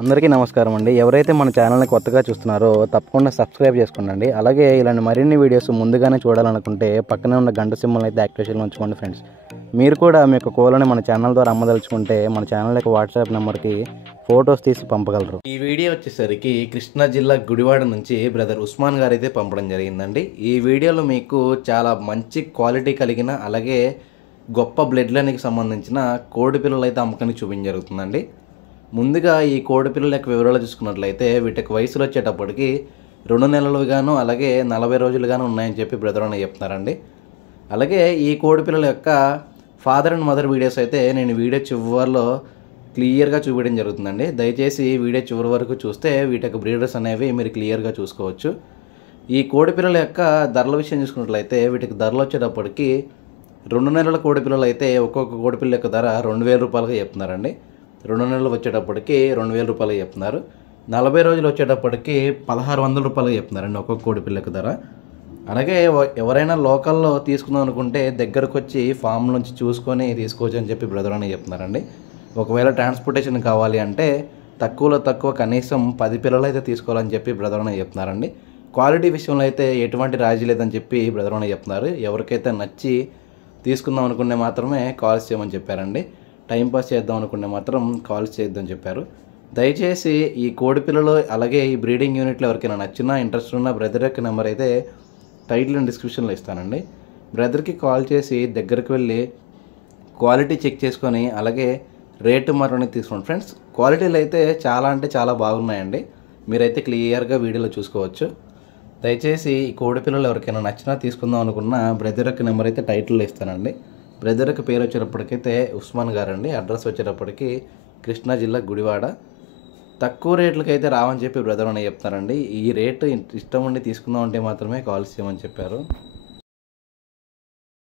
అందరికీ నమస్కారం అండి. ఎవరైతే మన ఛానల్ని కొత్తగా చూస్తున్నారో తప్పకుండా సబ్స్క్రైబ్ చేసుకోండి. అలాగే ఇలాంటి మరిన్ని వీడియోస్ ముందుగానే చూడాలనుకుంటే పక్కనే ఉన్న గంట సింబల్ని అయితే యాక్టివేషన్లో ఉంచుకోండి ఫ్రెండ్స్. మీరు కూడా మీ యొక్క కోళ్ళని మన ఛానల్ ద్వారా అమ్మదలుచుకుంటే మన ఛానల్ యొక్క వాట్సాప్ నెంబర్కి ఫొటోస్ తీసి పంపగలరు. ఈ వీడియో వచ్చేసరికి కృష్ణా జిల్లా గుడివాడ నుంచి బ్రదర్ ఉస్మాన్ గారు అయితే పంపడం జరిగిందండి. ఈ వీడియోలో మీకు చాలా మంచి క్వాలిటీ కలిగిన అలాగే గొప్ప బ్లడ్ లైన్కి సంబంధించిన కోడి పిల్లలు అయితే అమ్మకానికి చూపించ జరుగుతుందండి. ముందుగా ఈ కోడి పిల్లల యొక్క వివరాలు చూసుకున్నట్లయితే వీటికి వయసులు వచ్చేటప్పటికి 2 నెలలుగాను అలాగే 40 రోజులుగాను ఉన్నాయని చెప్పి బ్రదర్ అని చెప్తున్నారండి. అలాగే ఈ కోడి పిల్లల యొక్క ఫాదర్ అండ్ మదర్ వీడియోస్ అయితే నేను వీడియో చివరిలో క్లియర్గా చూపించడం జరుగుతుందండి. దయచేసి వీడియో చివరి వరకు చూస్తే వీటి యొక్క బ్రీడర్స్ అనేవి మీరు క్లియర్గా చూసుకోవచ్చు. ఈ కోడి పిల్లల యొక్క ధరల విషయం చూసుకున్నట్లయితే వీటికి ధరలు వచ్చేటప్పటికి 2 నెలల కోడి పిల్లలు అయితే ఒక్కొక్క కోడి పిల్ల యొక్క ధర 2000 రూపాయలుగా చెప్తున్నారండి. 2 నెలలు వచ్చేటప్పటికి 2000 రూపాయలు చెప్తున్నారు. 40 రోజులు వచ్చేటప్పటికి 1600 రూపాయలు చెప్తున్నారండి ఒక్కొక్క కోడి పిల్లకు ధర. అలాగే ఎవరైనా లోకల్లో తీసుకుందాం అనుకుంటే దగ్గరకు వచ్చి ఫామ్ నుంచి చూసుకొని తీసుకోవచ్చు అని చెప్పి బ్రదర్ అని చెప్తున్నారండి. ఒకవేళ ట్రాన్స్పోర్టేషన్ కావాలి అంటే తక్కువలో తక్కువ కనీసం 10 పిల్లలు అయితే తీసుకోవాలని చెప్పి బ్రదర్ అని చెప్తున్నారండి. క్వాలిటీ విషయంలో అయితే ఎటువంటి రాజీ లేదని చెప్పి బ్రదర్ అని చెప్తున్నారు. ఎవరికైతే నచ్చి తీసుకుందాం అనుకునే మాత్రమే కాల్స్ చేయమని చెప్పారండి. టైంపాస్ చేద్దాం అనుకుంటే మాత్రం కాల్స్ చేద్దామని చెప్పారు. దయచేసి ఈ కోడి పిల్లలు అలాగే ఈ బ్రీడింగ్ యూనిట్లో ఎవరికైనా నచ్చినా ఇంట్రెస్ట్ ఉన్న బ్రదర్ యొక్క నెంబర్ అయితే టైటిల్ అండ్ డిస్క్రిప్షన్లో ఇస్తానండి. బ్రదర్కి కాల్ చేసి దగ్గరికి వెళ్ళి క్వాలిటీ చెక్ చేసుకొని అలాగే రేటు మరొని తీసుకోండి ఫ్రెండ్స్. క్వాలిటీలు అయితే చాలా అంటే చాలా బాగున్నాయండి. మీరైతే క్లియర్గా వీడియోలో చూసుకోవచ్చు. దయచేసి ఈ కోడి పిల్లలు ఎవరికైనా నచ్చినా తీసుకుందాం అనుకున్న బ్రదర్ యొక్క నెంబర్ అయితే టైటిల్లో ఇస్తానండి. బ్రదర్ యొక్క పేరు వచ్చేటప్పటికైతే ఉస్మాన్ గారు అండి. అడ్రస్ వచ్చేటప్పటికి కృష్ణా జిల్లా గుడివాడ. తక్కువ రేట్లకి అయితే రావని చెప్పి బ్రదర్ అని చెప్తారండి. ఈ రేటు ఇష్టం ఉండి తీసుకుందాం అంటే మాత్రమే కాల్స్ చేయమని చెప్పారు.